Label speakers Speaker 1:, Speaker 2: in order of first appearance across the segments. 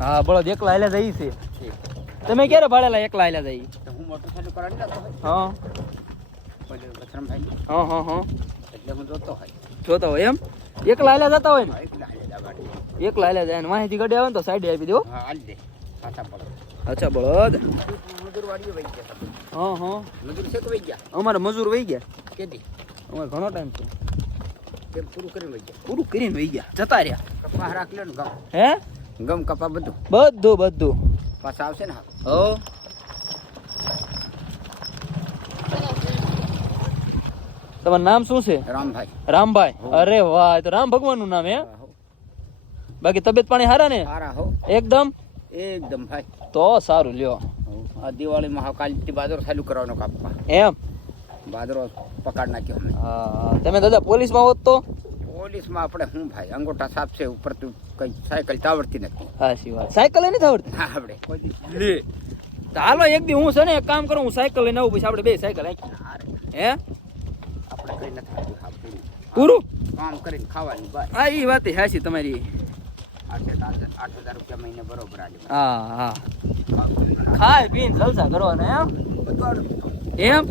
Speaker 1: હા બળદ એકલા હાલ્યા જાય છે. તમે ક્યારે ભાડેલા એકલા હાલ્યા જાય?
Speaker 2: તો હું મોટરસાઇકલ કરાવી
Speaker 1: હા. હા હા હા.
Speaker 2: એટલે હું જોતો હોય.
Speaker 1: જોતા હોય એમ? એકલા હાલ્યા જતા હોય ને?
Speaker 2: એકલા
Speaker 1: હાલ્યા જાય ને માહિતી ગડે આવે ને તો સાઈડે આપી દો. અચ્છા બળદ. હા હા.
Speaker 2: મજૂર છે તો વહી ગયા?
Speaker 1: અમારે મજૂર વહી ગયા.
Speaker 2: કેદી
Speaker 1: અમારે ઘણો ટાઈમ છે
Speaker 2: કેમ પૂરું કરીને વહી ગયા?
Speaker 1: પૂરું કરીને વહી ગયા. જતા રહ્યા. હે?
Speaker 2: ગમ કપા બધું.
Speaker 1: બધું બધું.
Speaker 2: પાછા આવશે ને હો.
Speaker 1: તમારું નામ શું છે?
Speaker 2: રામભાઈ.
Speaker 1: રામભાઈ. અરે વાહ તો રામ ભગવાનનું નામ હે. બાકી તબિયત પાણી હારા ને?
Speaker 2: હારા હો.
Speaker 1: એકદમ?
Speaker 2: એકદમ ભાઈ.
Speaker 1: તો સારું લ્યો.
Speaker 2: આ દિવાળીમાં હા કાલથી બાજરો ચાલુ કરવાનો કાપવા.
Speaker 1: એમ?
Speaker 2: બાદરો પકડ નાખ્યો અમે.
Speaker 1: તમે દાદા પોલીસમાં હોત તો?
Speaker 2: પોલીસમાં આપણે શું ભાઈ? અંગોઠા સાફ છે ઉપર તું કઈ સાયકલ તાવડતી નથી.
Speaker 1: સાચી વાત. સાયકલ નથી આવડતી
Speaker 2: હા આપણે કોઈ.
Speaker 1: લે. તો હાલો એક દી હું છે ને એક કામ કરું હું સાયકલ લઈને આવું પછી આપણે બે સાયકલ આખી
Speaker 2: ના રે,
Speaker 1: હે?
Speaker 2: આપણે કઈ નથી પૂરું. કામ કરીને ખાવાની બસ.
Speaker 1: હા એ વાત હાસી તમારી.
Speaker 2: આઠ હજાર આઠ હજાર રૂપિયા મહિને બરોબર આજે
Speaker 1: હા હા. ખાય પીને જલસા કરવાના એમ?
Speaker 2: બધું
Speaker 1: એમ?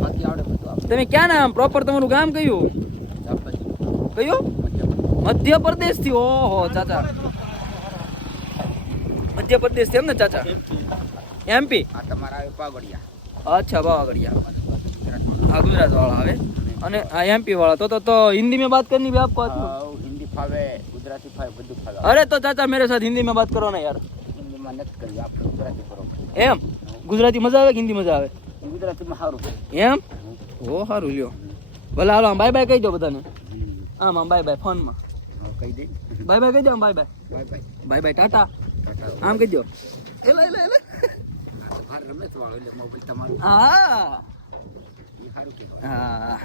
Speaker 1: તમે ક્યાં ના પ્રોપર તમારું ગામ કયું? કયું? મધ્યપ્રદેશથી ઓહો ચાચા. મધ્યપ્રદેશથી એમ ને ચાચા? એમપી
Speaker 2: તમારા
Speaker 1: અચ્છા પાવાગડિયા. આ ગુજરાત વાળા આવે? અને આ એમપી વાળા. તો તો તો હિન્દી મેં બાત કરની ભી
Speaker 2: આપકો હિન્દી ફાવે ગુજરાતી ફાવે બધું ફાવે.
Speaker 1: અરે તો ચાચા મેરે સાથે હિન્દી મેં બાત કરો ને યાર.
Speaker 2: હિન્દી માં નથી કરી આપ ગુજરાતી કરો.
Speaker 1: એમ? ગુજરાતી મજા આવે કે હિન્દી મજા આવે?
Speaker 2: ગુજરાતી માં સારું
Speaker 1: એમ? ઓ સારું લ્યો. ભલે હાલો આમ બાય બાય કહી દો બધાને. આમ આમ બાય બાય ફોનમાં.
Speaker 2: કહી દે.
Speaker 1: બાય બાય કહી દો bye bye.
Speaker 2: Bye bye.
Speaker 1: Bye bye tata. આમ કહી દો. એલા એલા એલા.
Speaker 2: આ તો ભાર રમેશ વાળો એટલે મોબાઈલ તમારો
Speaker 1: હા હા.